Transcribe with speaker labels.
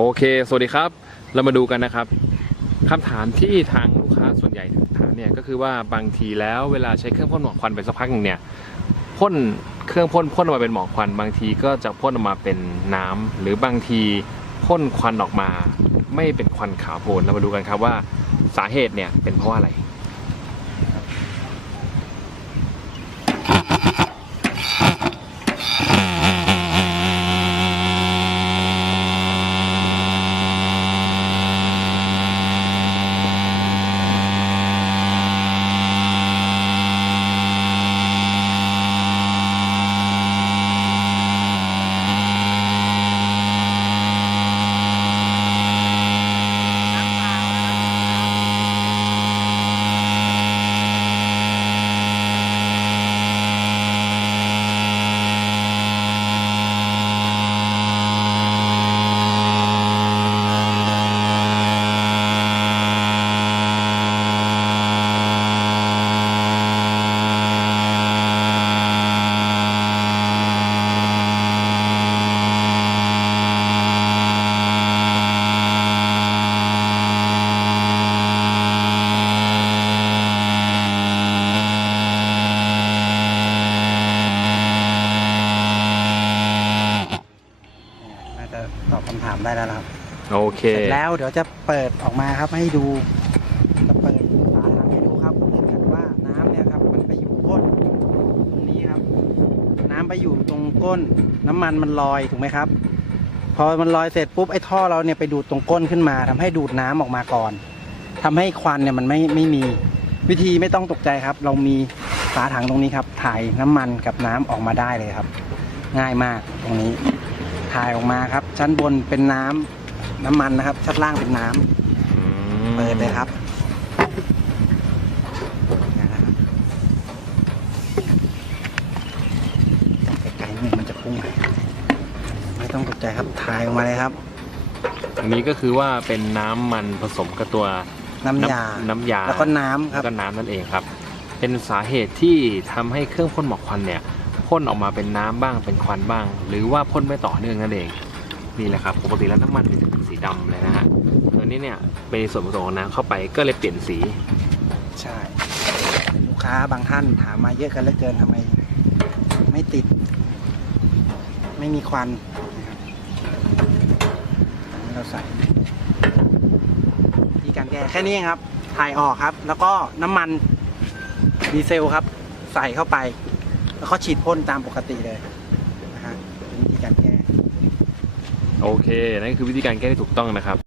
Speaker 1: โอเค สวัสดีครับ เรามาดูกันนะครับคำถามที่ทางลูกค้าส่วนใหญ่ถามเนี่ยก็คือว่าบางทีแล้วเวลาใช้เครื่องพ่นหมอกควันไปสักพักหนึ่งเนี่ยพ่นเครื่องพ่นพ่นออกมาเป็นหมอกควัน บางทีก็จะพ่นออกมาเป็นน้ำหรือบางทีพ่นควันออกมา ไม่เป็นควันขาวโพลนเรามาดูกันครับว่าสาเหตุเนี่ยเป็นเพราะอะไรา
Speaker 2: มได้แล้วนะครับ
Speaker 1: โอเค
Speaker 2: เสร็จแล้วเดี๋ยวจะเปิดออกมาครับให้ดู จะเปิดฝาถังให้ดูครับเนื่องจากว่าน้ำเนี่ยครับมันไปอยู่ก้นตรงนี้ครับ น้ำไปอยู่ตรงก้น น้ำมันมันลอยถูกไหมครับ พอมันลอยเสร็จปุ๊บไอ้ท่อเราเนี่ยไปดูดตรงก้นขึ้นมาทำให้ดูดน้ำออกมาก่อนทำให้ควันเนี่ยมันไม่ไม่มีวิธีไม่ต้องตกใจครับ เรามีฝาถังตรงนี้ครับถ่ายน้ำมันกับน้ำออกมาได้เลยครับ ง่ายมากตรงนี้ ถ่ายออกมาครับ ชั้นบนเป็นน้ำน้ำมันนะครับ ชั้นล่างเป็นน้ำเปิดเลยครับนะครับต้องไกลๆนี่มันจะพุ่งไม่ต้องตกใจครับถ่ายออกมาเลยครับ
Speaker 1: อันนี้ก็คือว่าเป็นน้ำมันผสมกับตัว
Speaker 2: น้ำยา
Speaker 1: น้ำยา
Speaker 2: แล้วก็น้ำค
Speaker 1: แล้
Speaker 2: รั
Speaker 1: ว
Speaker 2: บ
Speaker 1: ก็น้ำนั่นเองครับ เป็นสาเหตุที่ทำให้เครื่องพ่นหมอกควันเนี่ย พ่นออกมาเป็นน้ำบ้างเป็นควันบ้าง หรือว่าพ่นไม่ต่อเนื่องนั่นเองนี่แหละครับปกติแล้วน้ำมันมันจะเป็นสีดำเลยนะฮะตัวนี้เนี่ยเป็นส่วนผสมของน้ำเข้าไปก็เลยเปลี่ยนสี
Speaker 2: ใช่ลูกค้าบางท่านถามมาเยอะกันเหลือเกินทำไม ไม่ติด ไม่มีควันนะครับเราใส่วิธีการแก้แค่นี้เองครับถ่ายออกครับ แล้วก็น้ำมันดีเซลครับ ใส่เข้าไป แล้วเขาฉีดพ่นตามปกติเลยนะฮะเป็นวิธีการแก้
Speaker 1: โอเค นั่นคือวิธีการแก้ที่ถูกต้องนะครับ